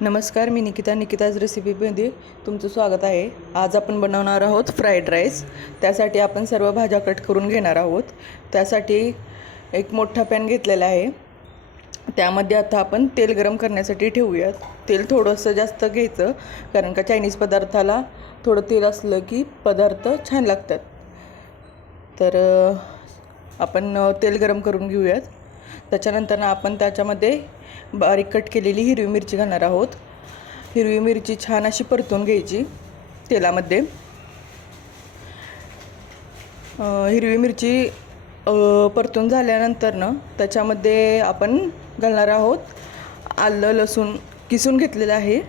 नमस्कार, मी निकिताज रेसिपीमध्ये तुमचं स्वागत आहे। आज आपण बनवणार आहोत फ्राईड राईस। त्यासाठी आपण सर्व भाज्या कट करून घेणार आहोत। त्यासाठी एक मोठा पॅन घेतलेला आहे। त्यामध्ये आता आपण तेल गरम करण्यासाठी ठेवूयात। तेल थोडंसं जास्त घ्यायचं, कारण का चायनीज पदार्थाला थोडं तेल असलं की पदार्थ छान लागतात। तर आपण तेल गरम करून घेऊयात। त्याच्यानंतर आपण त्याच्यामध्ये बारीक कट केलेली हिरवी मिरची घालणार आहोत। हिरवी मिरची छान अशी परतून घ्यायची तेलामध्ये। हिरवी मिरची परतून झाल्यानंतर त्याच्यामध्ये आपण घालणार आहोत आलं लसूण किसून घेतलेलं आहे।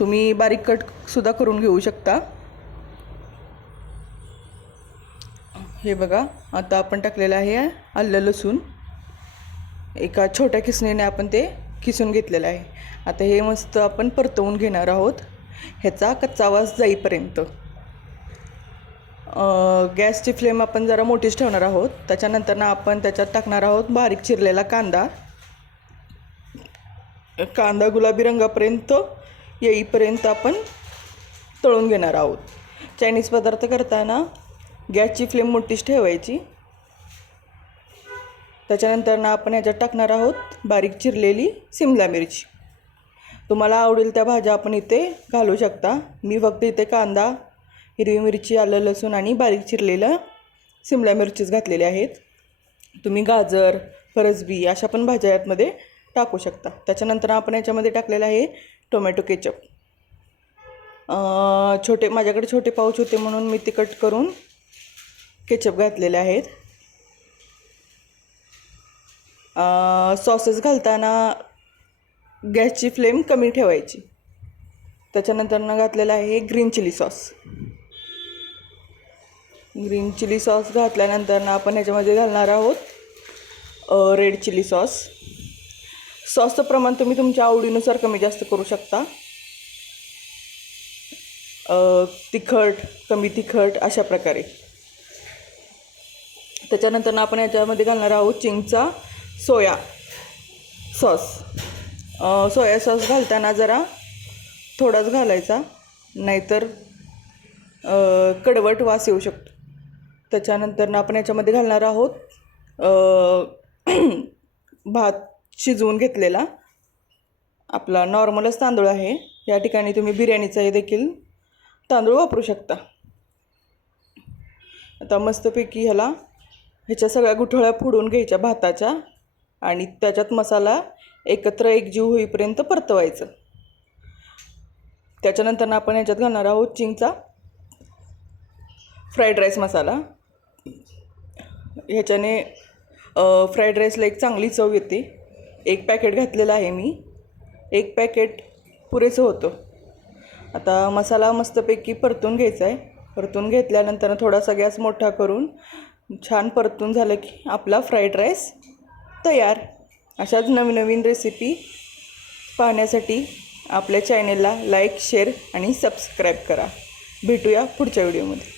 तुम्ही बारीक कट सुद्धा करून घेऊ शकता। हे बघा, आता आपण टाकलेलं आहे आलं लसूण। एका छोट्या किसणीने आपण ते किसून घेतलेलं आहे। आता हे मस्त आपण परतवून घेणार आहोत ह्याचा कच्चा वास जाईपर्यंत। गॅसची फ्लेम आपण जरा मोठीच ठेवणार आहोत। त्याच्यानंतर आपण त्याच्यात टाकणार आहोत बारीक चिरलेला कांदा। कांदा गुलाबी रंगापर्यंत येईपर्यंत आपण तळून घेणार आहोत। चायनीज पदार्थ करताना गॅसची फ्लेम मोठीच ठेवायची। त्याच्यानंतर आपण याच्यात टाकणार आहोत बारीक चिरलेली सिमला मिरची। तुम्हाला आवडेल त्या भाज्या आपण इथे घालू शकता। मी फक्त इथे कांदा, हिरवी मिरची, आलं लसूण आणि बारीक चिरलेलं सिमला मिरचीच घातलेले आहेत। तुम्ही गाजर, फरसबी अशा पण भाज्या यामध्ये टाकू शकता। त्याच्यानंतर आपण याच्यामध्ये टाकलेलं आहे टोमॅटो केचप। माझ्याकडे छोटे पाऊच होते म्हणून मी ते कट करून केचप घातलेले आहेत। सॉसेस घालताना गॅसची फ्लेम कमी ठेवायची। त्याच्यानंतर घातलेला आहे green chilli sauce. Green chilli sauce घातल्यानंतर आपण याच्यामध्ये घालणार आहोत रेड चिली सॉस। सॉसचं प्रमाण तुम्ही तुमच्या आवडीनुसार कमी जास्त करू शकता। तिखट, कमी तिखट अशा प्रकारे। त्याच्यानंतर आपण याच्यामध्ये घालणार आहोत चिंगचा सोया सॉस। सोया सॉस घालताना जरा थोडाच घालायचा, नाहीतर कडवट वास येऊ शकतो। त्याच्यानंतर आपण याच्यामध्ये घालणार आहोत भात शिजवून घेतलेला। आपला नॉर्मलच तांदूळ आहे। या ठिकाणी तुम्ही बिर्याणीचा देखील तांदूळ वापरू शकता। आता मस्तपैकी ह्याच्या सगळ्या गुठळ्या फोडून घ्यायच्या भाताच्या आणि त्याच्यात मसाला एकत्र एकजीव होईपर्यंत परतवायचं। त्याच्यानंतर आपण याच्यात घालणार आहोत चिंगचा फ्राईड राईस मसाला। ह्याच्याने फ्राईड राईसला एक चांगली चव येते। एक पॅकेट घातलेलं आहे मी, एक पॅकेट पुरेसं होतं। आता मसाला मस्तपैकी परतून घ्यायचा आहे। परतून घेतल्यानंतर थोडासा गॅस मोठा करून छान परतून झालं की आपला फ्राईड राईस तयार। अशाच नवीन रेसिपी पाहण्यासाठी आपल्या चॅनेलला लाईक, शेअर आणि सबस्क्राईब करा। भेटूया पुढच्या व्हिडिओमध्ये।